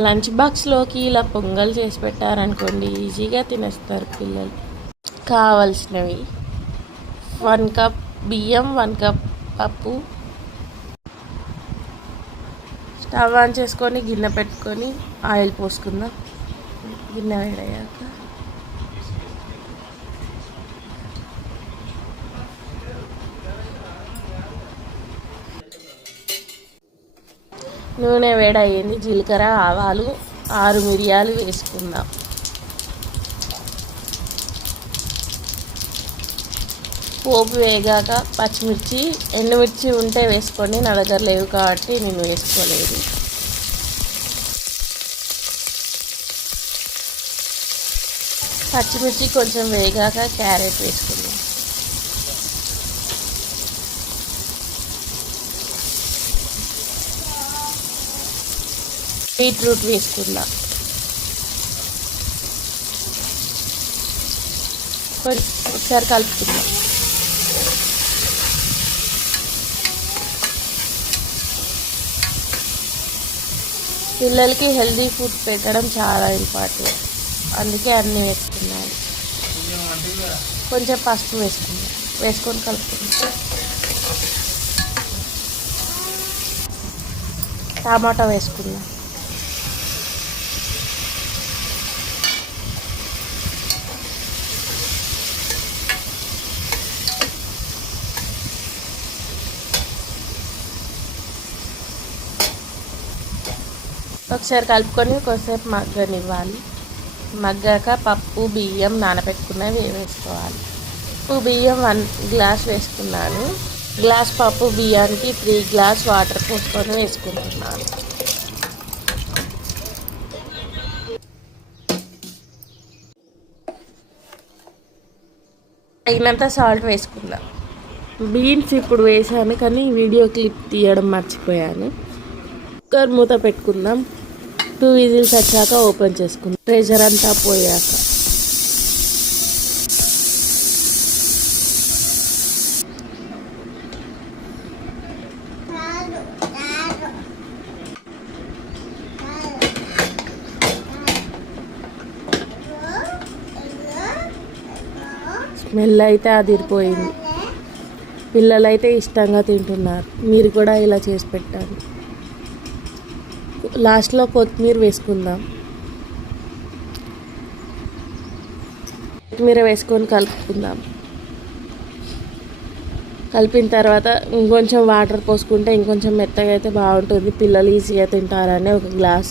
Lunch బాక్స్లోకి ఇలా పొంగల్ చేసి పెట్టారనుకోండి, ఈజీగా తినేస్తారు పిల్లలు. కావలసినవి 1 కప్ బియ్యం, 1 కప్ పప్పు. స్టవ్ ఆన్ చేసుకొని గిన్నె పెట్టుకొని ఆయిల్ పోసుకుందాం. గిన్నె వేడయ్యాక నూనె వేడయ్యింది. జీలకర్ర, ఆవాలు, 6 మిరియాలు వేసుకుందాం. పోపు వేగాక పచ్చిమిర్చి, ఎండుమిర్చి ఉంటే వేసుకోండి, నా దగ్గర లేవు కాబట్టి నేను వేసుకోలేదు. పచ్చిమిర్చి కొంచెం వేగాక క్యారెట్ వేసుకుందాం. బీట్రూట్ వేసుకుందాం. ఒకసారి కలుపుకుందాం. పిల్లలకి హెల్దీ ఫుడ్ పెట్టడం చాలా ఇంపార్టెంట్, అందుకే అన్నీ వేసుకున్నాను. కొంచెం పసుపు వేసుకొని కలుపుకుందాం. టమాటా వేసుకుందాం. ఒకసారి కలుపుకొని కొద్దిసేపు మగ్గనివ్వాలి. మగ్గాక పప్పు, బియ్యం నానబెట్టుకున్నవి వేసుకోవాలి. పప్పు బియ్యం 1 గ్లాస్ వేసుకున్నాను. గ్లాస్ పప్పు బియ్యానికి 3 గ్లాస్ వాటర్ పోసుకొని వేసుకుంటున్నాను. తగినంత సాల్ట్ వేసుకుందాం. బీన్స్ ఇప్పుడు వేసాను కానీ వీడియో క్లిప్ తీయడం మర్చిపోయాను. కుక్కర్ మూత పెట్టుకుందాం. 2 విజిల్స్ వచ్చాక ఓపెన్ చేసుకుందాం. ప్రెషర్ అంతా పోయాక స్మెల్ అయితే అదిరిపోయింది. పిల్లలైతే ఇష్టంగా తింటున్నారు. మీరు కూడా ఇలా చేసి పెట్టండి. లాస్ట్లో కొత్తిమీర వేసుకుందాం. కొత్తిమీర వేసుకొని కలుపుకుందాం. కలిపిన తర్వాత ఇంకొంచెం వాటర్ పోసుకుంటే ఇంకొంచెం మెత్తగా అయితే బాగుంటుంది. పిల్లలు ఈజీగా తింటారని 1 గ్లాస్